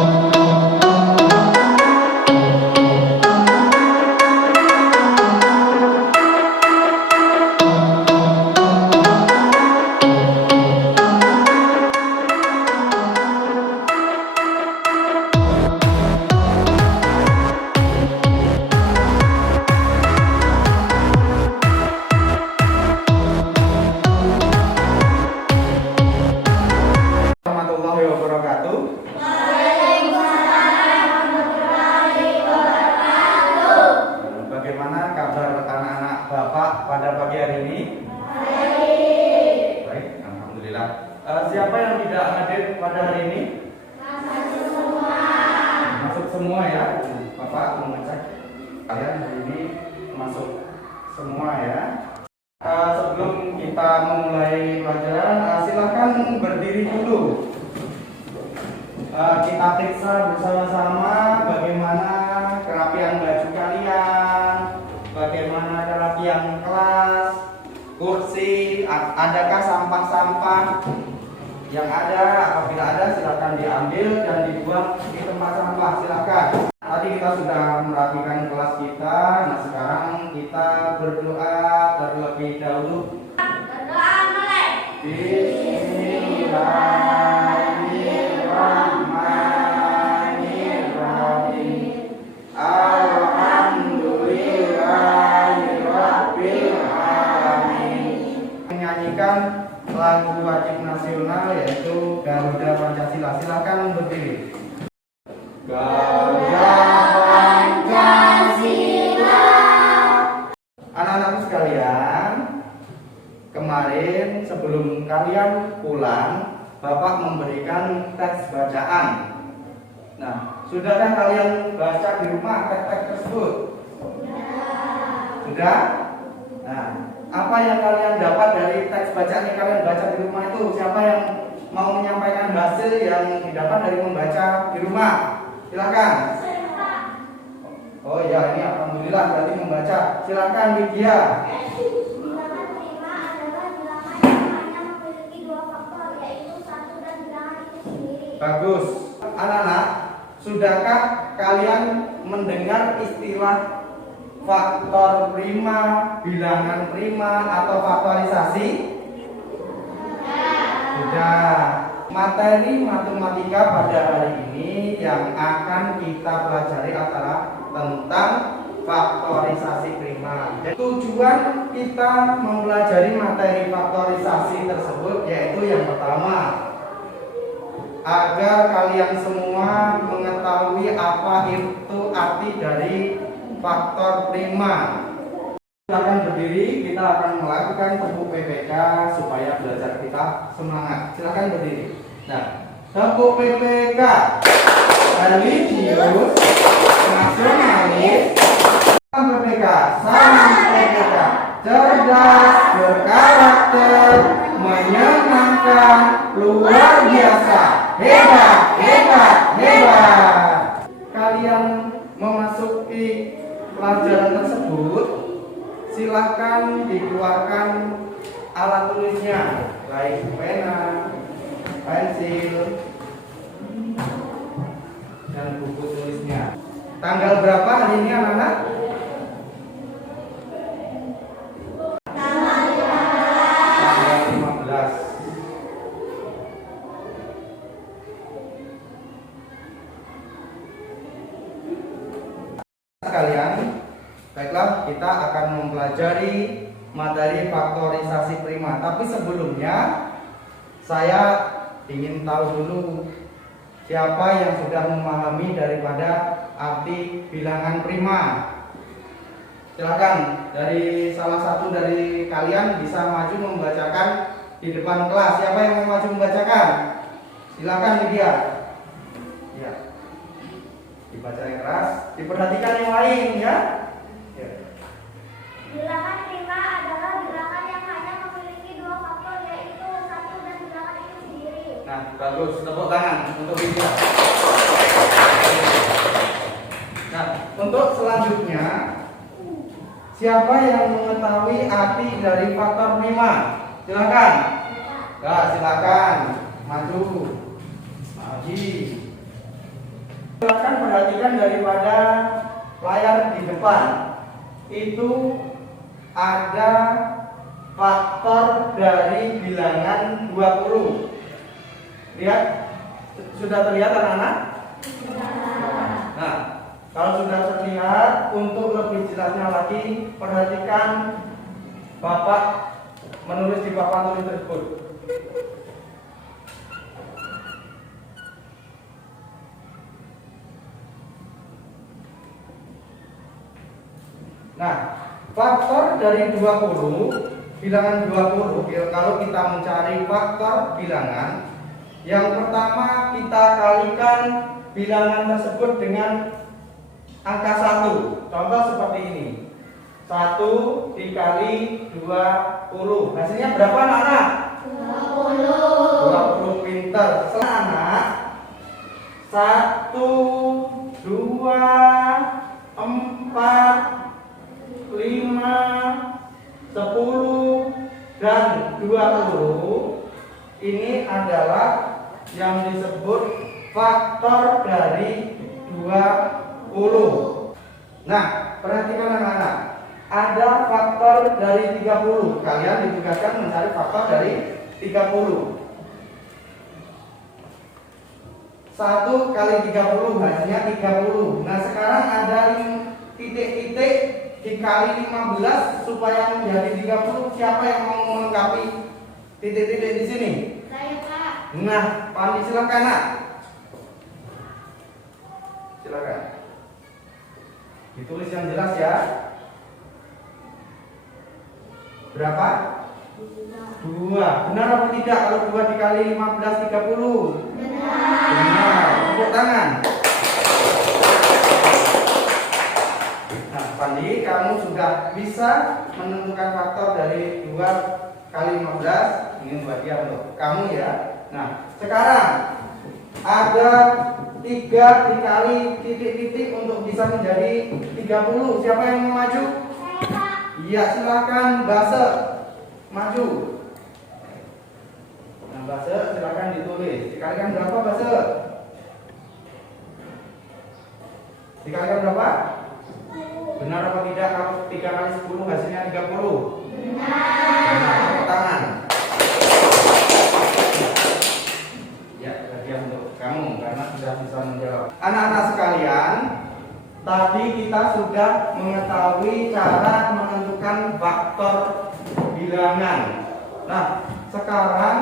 Warahmatullahi wabarakatuh. Bagaimana kabar anak-anak Bapak pada pagi hari ini? Baik, alhamdulillah. Siapa yang tidak hadir pada hari ini? Masuk semua ya. Bapak mau ngecek kalian hari ini masuk semua ya. Sebelum kita memulai pelajaran, silakan berdiri dulu. Kita periksa bersama-sama bagaimana kerapian baju kalian, bagaimana kerapian kelas, kursi, adakah sampah-sampah yang ada. Apabila ada, silakan diambil dan dibuang di tempat sampah. Silakan. Tadi kita sudah merapikan kelas kita. Nah, sekarang kita berdoa terlebih dahulu. Berdoa mulai. Bismillahirrahmanirrahim. Alhamdulillahirabbil alamin. Menyanyikan lagu wajib nasional yaitu Garuda Pancasila. Silakan berdiri. Garuda Pancasila. Anak-anakku sekalian, kemarin sebelum kalian pulang, Bapak memberikan teks bacaan. Nah, sudahkah kalian baca di rumah teks-teks tersebut? Sudah? Nah, apa yang kalian dapat dari teks bacaan yang kalian baca di rumah itu? Siapa yang mau menyampaikan hasil yang didapat dari membaca di rumah? Silakan. Oh ya, ini alhamdulillah berarti membaca. Silakan Widya. Bilangan prima adalah bilangan yang hanya memiliki dua faktor, yaitu satu dan bilangan itu sendiri. Bagus. Anak-anak, sudahkah kalian mendengar istilah faktor prima, bilangan prima, atau faktorisasi? Sudah. Materi matematika pada hari ini yang akan kita pelajari adalah tentang faktorisasi prima. Tujuan kita mempelajari materi faktorisasi tersebut yaitu yang pertama, agar kalian semua mengetahui apa itu arti dari faktor prima. Silakan berdiri, kita akan melakukan tepuk PPK supaya belajar kita semangat. Silakan berdiri. Nah, tepuk PPK. Religius, nasionalis, salam PPK, salam PPK. Cerdas, berkarakter, menyenangkan, luar biasa, hebat, hebat, hebat. Kalian memasuki pelajaran tersebut, silahkan dikeluarkan alat tulisnya, baik pena, pensil, dan buku tulisnya. Tanggal berapa hari ini anak-anak? Tanggal 15. Sekalian, baiklah, kita akan mempelajari materi faktorisasi prima. Tapi sebelumnya, saya ingin tahu dulu siapa yang sudah memahami daripada arti bilangan prima. Silakan, dari salah satu dari kalian bisa maju membacakan di depan kelas. Siapa yang mau maju membacakan? Silakan Lydia. Ya. Dibaca yang keras, diperhatikan yang lain ya. Bilangan prima adalah bilangan yang hanya memiliki dua faktor, yaitu satu dan bilangan itu sendiri. Nah, bagus. Tepuk tangan untuk Widya. Nah, untuk selanjutnya, siapa yang mengetahui arti dari faktor prima? Silakan. Ya, silakan maju. Maju. Silakan perhatikan daripada layar di depan. Itu ada faktor dari bilangan 20. Lihat, sudah terlihat anak-anak? Nah, kalau sudah terlihat, untuk lebih jelasnya lagi, perhatikan Bapak menulis di papan tulis tersebut. Nah, faktor dari 20, bilangan 20, kalau kita mencari faktor bilangan, yang pertama kita kalikan bilangan tersebut dengan angka 1. Contoh seperti ini. 1 dikali 20. Hasilnya berapa anak-anak? 20 pinter. Setelah anak 1, 2, 4, 5, 10 dan 20 ini adalah yang disebut faktor dari 20. Nah, perhatikan anak-anak, ada faktor dari 30. Kalian ditugaskan mencari faktor dari 30. 1 kali 30 hasilnya 30. Nah, sekarang ada titik-titik dikali 15 supaya menjadi 30. Siapa yang mau melengkapi titik-titik di sini? Saya, Pak. Nah, Pandi silakan, Nak. Silakan. Ditulis yang jelas ya. Berapa? 2. Benar atau tidak kalau 2 dikali 15 30? Benar. Tepuk tangan. Nah, Pandi, kamu sudah bisa menentukan faktor dari 2 kali 15. Ini buat dia untuk kamu ya. Nah, sekarang ada 3 dikali titik-titik untuk bisa menjadi 30. Siapa yang mau maju? Saya, Pak. Iya, silakan Base maju. Nah, Base silakan ditulis. Dikalikan berapa, Base? Dikalikan berapa? Benar apa tidak kalau 3 kali 10 hasilnya 30? Benar. Tepuk tangan. Ya, bagian untuk kamu karena sudah bisa menjawab. Anak-anak sekalian, tadi kita sudah mengetahui cara menentukan faktor bilangan. Nah, sekarang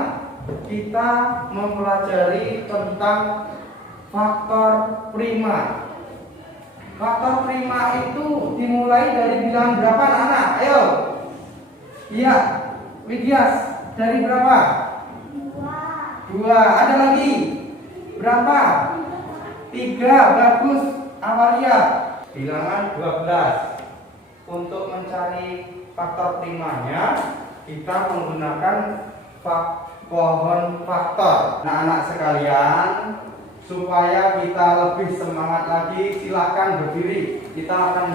kita mempelajari tentang faktor prima. Faktor prima itu dimulai dari bilangan berapa anak-anak? Ayo. Iya, Widyas, dari berapa? 2. Ada lagi? Berapa? 3. Bagus, Amalia. Bilangan 12. Untuk mencari faktor primanya, kita menggunakan pohon faktor. Nah, anak sekalian, supaya kita lebih semangat lagi, silakan berdiri. Kita akan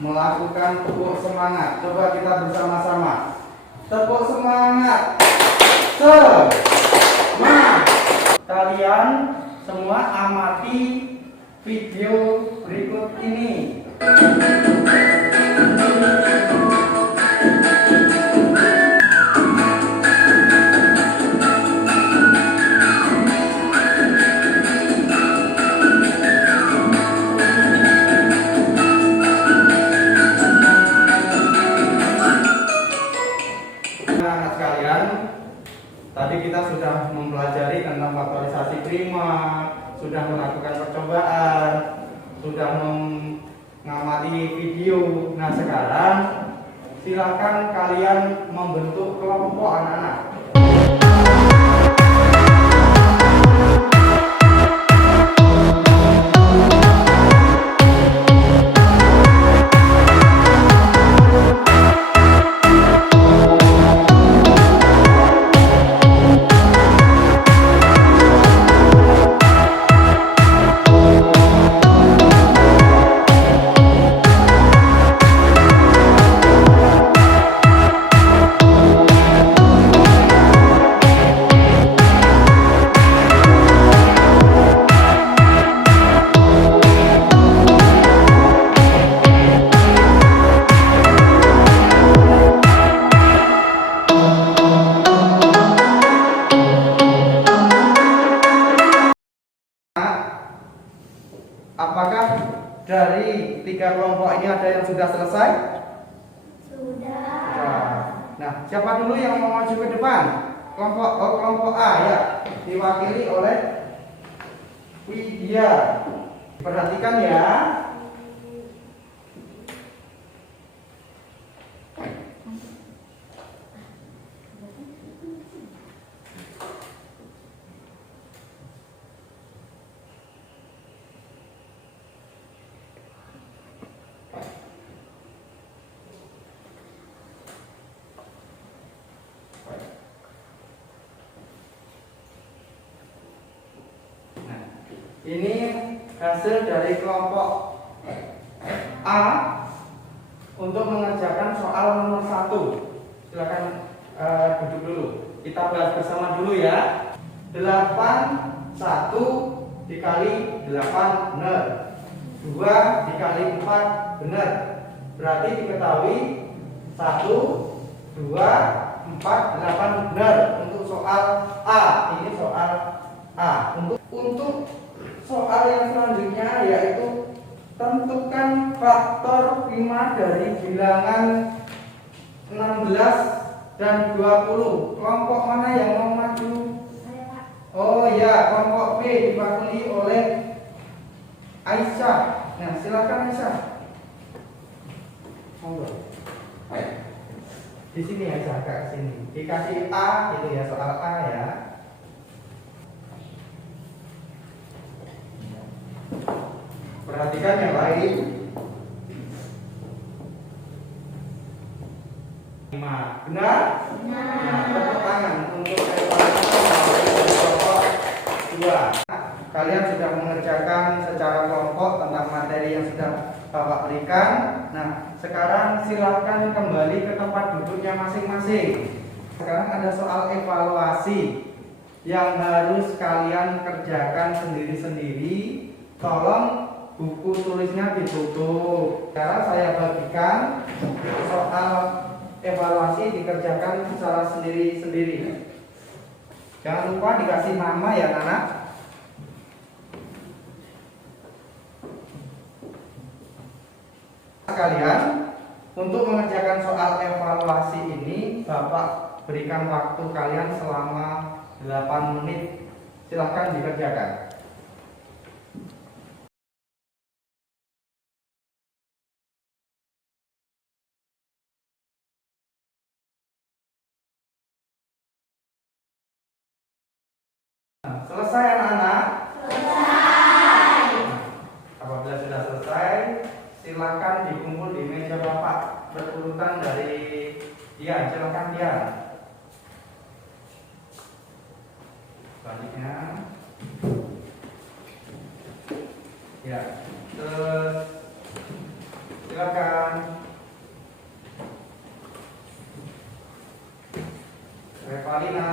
melakukan tepuk semangat. Coba kita bersama-sama. Tepuk semangat. Semangat. Kalian semua amati video berikut ini. Anak sekalian, tadi kita sudah mempelajari tentang faktorisasi prima, sudah melakukan percobaan, sudah mengamati video. Nah, sekarang silakan kalian membentuk kelompok anak-anak. Apakah dari 3 kelompok ini ada yang sudah selesai? Sudah. Nah, siapa dulu yang mau maju ke depan? Kelompok A ya, diwakili oleh Widya. Perhatikan ya. Ini hasil dari kelompok A untuk mengerjakan soal nomor 1. Silakan duduk dulu. Kita bahas bersama dulu ya. 8 1 dikali 8 benar. 2 dikali 4 benar. Berarti diketahui 1 2 4 8 benar untuk soal A. Ini soal A. Untuk soal yang selanjutnya yaitu tentukan faktor prima dari bilangan 16 dan 20. Kelompok mana yang mau maju? Oh ya, kelompok B diwakili oleh Aisyah. Nah, silakan Aisyah. Monggo. Di sini Aisyah, ke sini. Dikasih A itu ya, soal A ya. Perhatikan yang lain. 5. Benar? Nah, tepuk tangan untuk kelompok 2. Kalian sudah mengerjakan secara kelompok tentang materi yang sudah Bapak berikan. Nah, sekarang silahkan kembali ke tempat duduknya masing-masing. Sekarang ada soal evaluasi yang harus kalian kerjakan sendiri-sendiri. Tolong buku tulisnya ditutup. Sekarang saya bagikan soal evaluasi dikerjakan secara sendiri-sendiri. Jangan lupa dikasih nama ya anak. Sekalian, untuk mengerjakan soal evaluasi ini Bapak berikan waktu kalian selama 8 menit. Silahkan dikerjakan. Selesai anak-anak? Selesai. Apabila sudah selesai, silakan dikumpul di meja Bapak berurutan dari Dian. Silakan Dian. Selanjutnya, ya, terus silakan Revalina,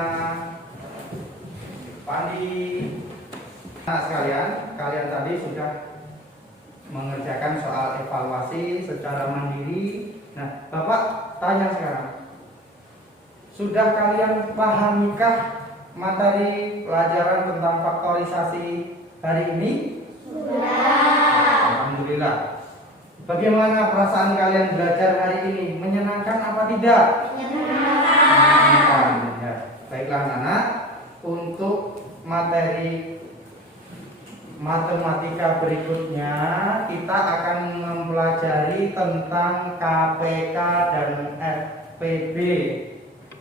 Pandi. Nah sekalian, kalian tadi sudah mengerjakan soal evaluasi secara mandiri. Nah, Bapak tanya sekarang, sudah kalian pahamikah materi pelajaran tentang faktorisasi hari ini? Sudah. Alhamdulillah. Bagaimana perasaan kalian belajar hari ini? Menyenangkan apa tidak? Menyenangkan. Ya. Baiklah anak, untuk materi matematika berikutnya kita akan mempelajari tentang KPK dan FPB.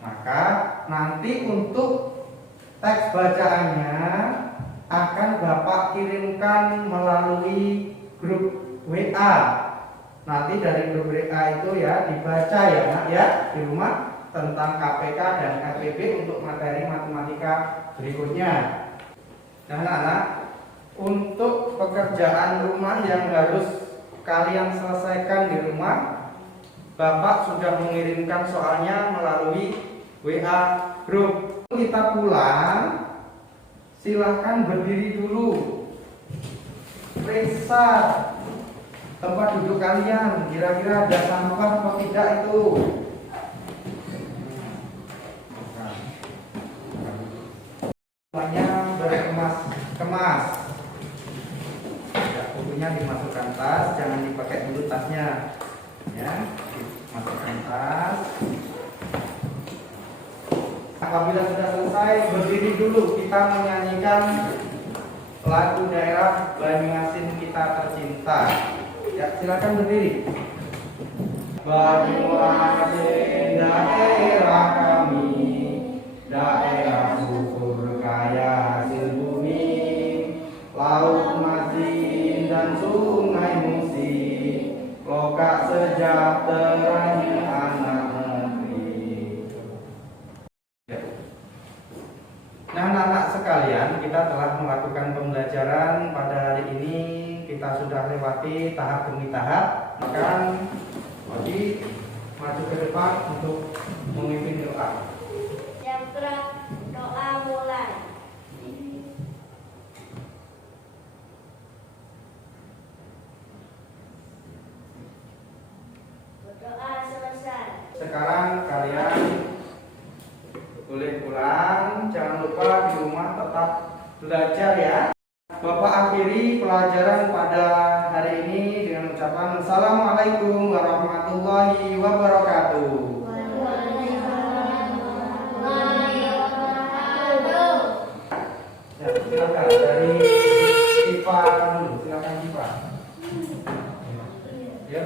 Maka nanti untuk teks bacaannya akan Bapak kirimkan melalui grup WA. Nanti dari grup WA itu ya dibaca ya Nak ya di rumah tentang KPK dan FPB untuk materi matematika berikutnya. Nah anak-anak, untuk pekerjaan rumah yang harus kalian selesaikan di rumah, Bapak sudah mengirimkan soalnya melalui WA grup. Kita pulang, silahkan berdiri dulu. Periksa tempat duduk kalian, kira-kira ada sampah atau tidak itu. Semuanya berkemas-kemas. bukunya dimasukkan tas, jangan dipakai dulu tasnya. Ya, masukkan tas. Apabila sudah selesai, berdiri dulu, kita menyanyikan lagu daerah Banyuasin kita tercinta. Ya, silakan berdiri. Banyuasin daerah kami, daerah subur kaya hasil bumi, laut masin dan sungai musi, lokak sejahteranya anak negeri. Nah, anak-anak sekalian, kita telah melakukan pembelajaran pada hari ini. Kita sudah lewati tahap demi tahap. Maka wajib maju ke depan untuk memimpin doa. Yang gerak doa mulai. Berdoa selesai. Sekarang kalian boleh pulang. Jangan lupa di rumah tetap belajar ya. Bapak akhiri pelajaran pada hari ini dengan ucapan Assalamualaikum warahmatullahi wabarakatuh. Ya, silakan dari Siva dulu. Silakan Siva. Ya.